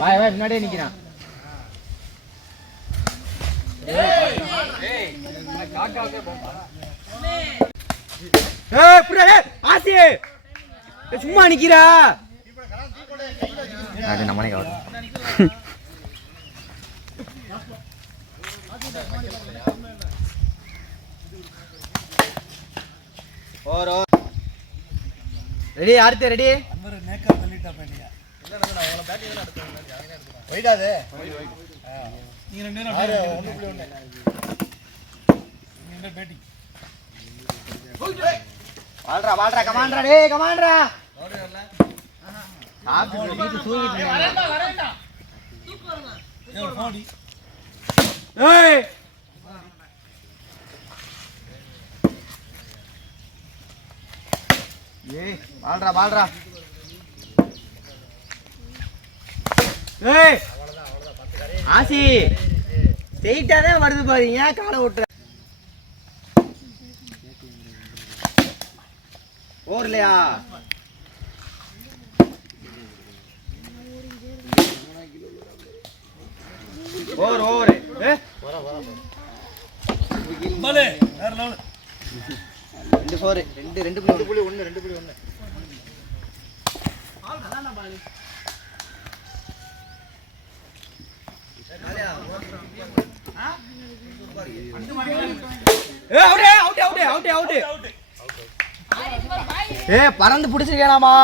பாய் பாய் முன்னாடியே நிக்கிறான். ஏய் புரிய ஏய் ஆசி ஏய், சும்மா நிக்கிறா. போயிடாது. வாழ்றா வாழ்றா கமாண்ட்ரா டேய் கமாண்ட்ரா சாப்பிட்டு வீட்டு தூங்கிட்டு இருந்தாங்க. ஏய் ஏய். வாழ்றா வாழ்றா ஏய் ஆசி ஸ்ட்ரெயிட்டா தான் வருது பாரு ஏன் காலை விட்டுற ஓரலையா ஓர் ஓர் ரெண்டு ஃபோர் ரெண்டு ரெண்டு புள்ளி ஒன்று ரெண்டு புள்ளி ஒன்று ஏ ஏ பறந்து பிடிச்சிருக்கேனாமா.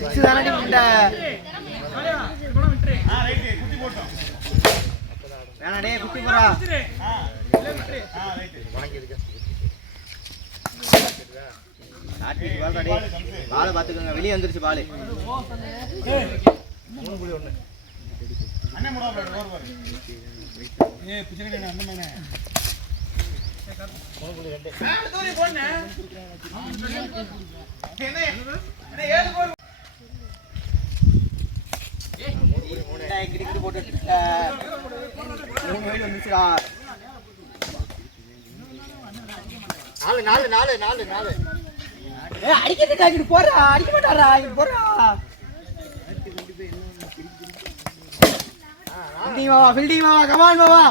சிக்ஸ் தானடி விட்ட வேணா டேய். குட்டி போறா பாத்துக்கோங்க வெளியே வந்துருச்சு பால். நாலு நாலு நாலு நாலு நாலு. ஏ அடிக்கிறதுக்கா போறா அடிக்க மாட்டாரா போறா. ஃபில்டிங் மாவா ஃபீல்டிங் மாவா கமான் மாவா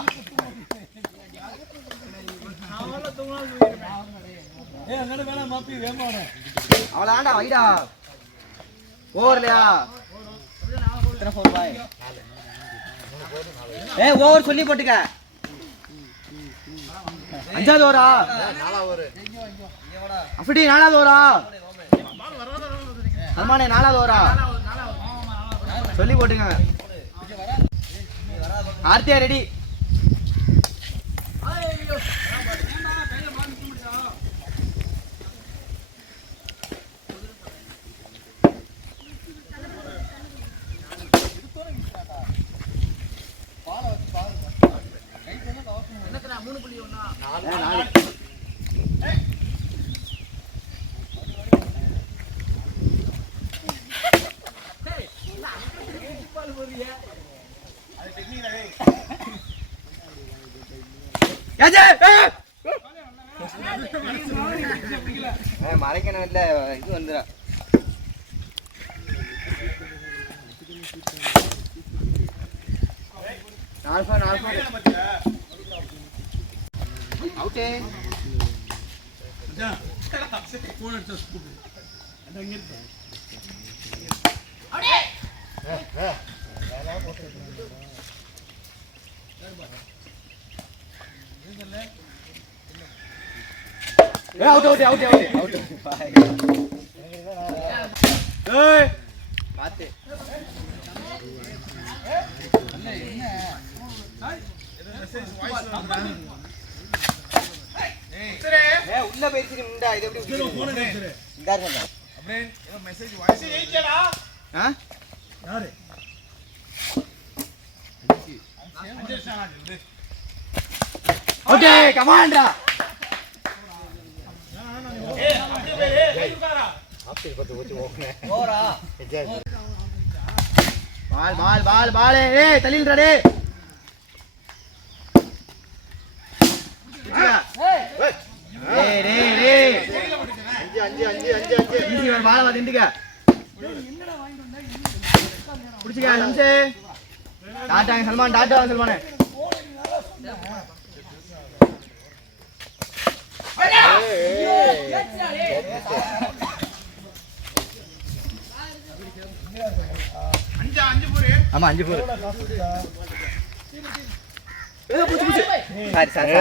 அவளை ஆண்டா வைடா. ஓவர்லையா? ஏ ஓவர் சொல்லி போட்டுக்க. அஞ்சாவது ஓரா அப்படி நாலாவது ஓரா அம்மானே நாலாவது ஓரா சொல்லி போட்டுங்க ஆர்த்தியா ரெடி நாலு மறைக்கணும் இல்ல இது வந்துடா நாலு ஃபோன் நாலு அவுட்டே out out out out out உள்ள முண்டா இது எப்படி விட்டுட்டு? இந்தா இருக்கா ஆ? ஓகே கமாண்டா ஆப்டில் பால் பால் பால் பால் ஏய் தள்ளில்றா டேய் ஏய் டேய் டேய் அஞ்சு அஞ்சு அஞ்சு அஞ்சு அஞ்சு பால் வந்து சம்சே டாட்டா சல்மான் டாட்டா சல்மானே ஆமா அஞ்சு பேர் சாரி சாரி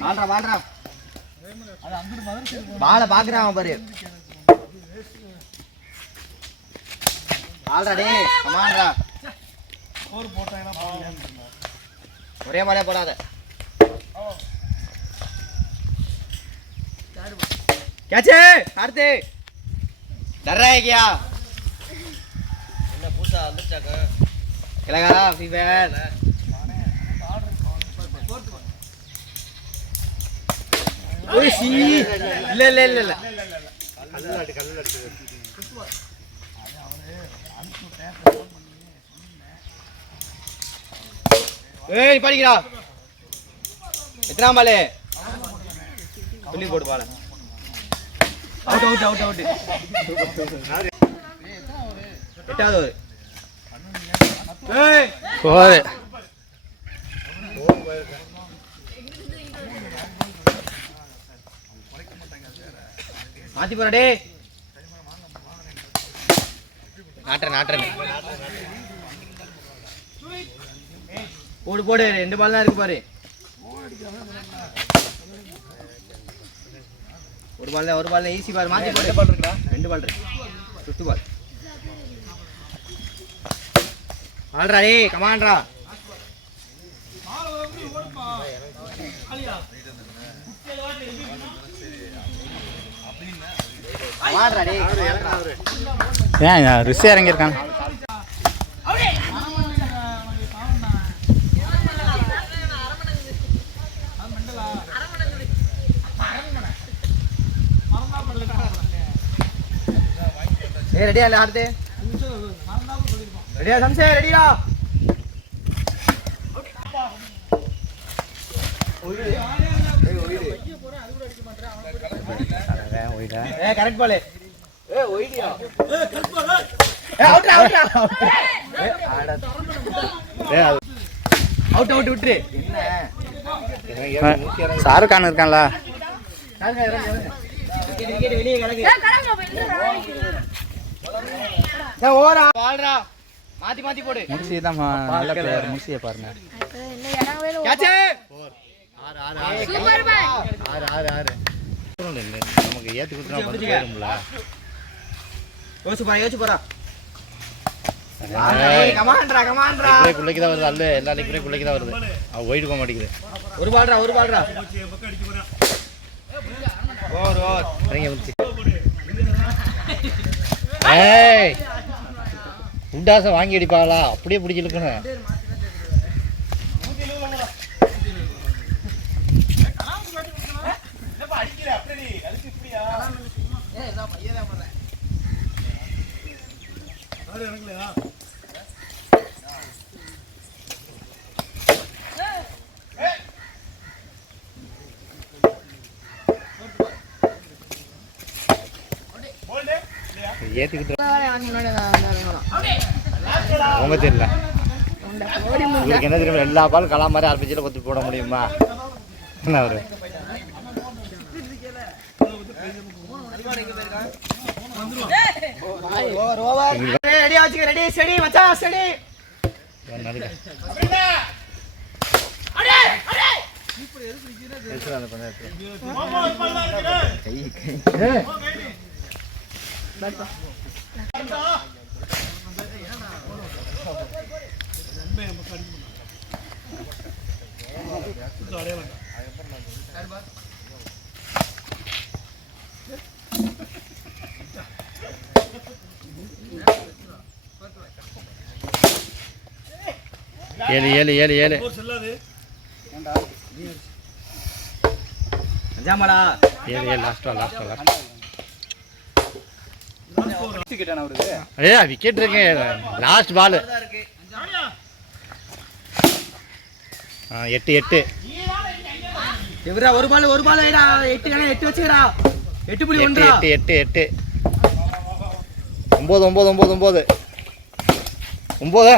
வாழ்றா வாழ்றா பால பாக்குறான் பாரு வாழ்றா டேய் கமான்டா ஒரே மாதிரியா போடாத கேச்சு அடுத்து. தர்றாய்க்கியா என்ன புதுசா வந்துருச்சாக்க? கிழகாரா ஃப்ரீ படிக்கிறா. எத்தனாம் பாலு? சொல்லி போட்டு ball out out out out எட்டாவது போது மாத்தி போறா டே நாட்டுறேன் நாட்டுறேன் போடு போடு ரெண்டு பால் தான் இருக்கு பாரு ஒரு பால் தான் ஒரு பால் ஈஸி பால் மாத்தி போடு. பால் இருக்கா? ரெண்டு பால் இருக்கு. சுத்து பால் ஆல்ரா டேய் கமான்ரா. ஏன் ரிஷி இறங்கியிருக்கான். ஏய் ரெடியா இல்ல ஆடுது? ரெடியா சம்சே ரெடியா ஏ. கரெக்ட் பால் ஏ ஒய்டியா ஏ அவுட் அவுட் அவுட் அவுட் விட்டுரு. என்ன ஷாருக் கான் இருக்கான்ல வெளியே கிடக்கு ஏ, ஓரா வாழ்றா மாத்தி மாத்தி போடு. முர்சி தான் மா- நல்ல பிளேயர் முர்சியை பாருங்க. கேட்ச் ஆறு ஆறு ஆறு ஆறு. ஆறு ஆறு நமக்கு ஏற்றி கொடுத்துனா வந்து போயிரும்ல யோசிச்சு போறா கமான்டா கமான்டா குள்ளைக்கு தான் வருது அல்ல. எல்லா லைக்குமே குள்ளைக்கு தான் வருது. அவன் ஒயிட் போக மாட்டேங்குது. ஒரு பால்ரா ஒரு பால்ரா ஓவர் ஓவர் இறங்கி வந்துச்சு ஏய் உண்டாசை வாங்கி அடிப்பாளா? அப்படியே பிடிச்சி இழுக்கணும். ஏற்றிக்கிட்டு உங்க தெரியல. உங்களுக்கு என்ன தெரியும்? எல்லா பாலும் கலா மாதிரி ஆர்பிஜியில் கொத்து போட முடியுமா? என்ன பஞ்சாயத்து கை. கை ஏழு ஏழு ஏழு ஏழு. ஏழு ஏழு லாஸ்ட் லாஸ்ட் லாஸ்ட் கிட்டான அவருக்கு ஏ விக்கெட் இருக்கு. லாஸ்ட் பால் எட்டு எட்டு. எவரா ஒரு பால் ஒரு பால் வைடா. எட்டு கணக்கு எட்டு வச்சுக்கடா எட்டு புள்ளி எட்டு ஒன்றா? எட்டு எட்டு எட்டு. ஒம்பது ஒம்பது ஒம்பது ஒம்பது. ஒம்பது.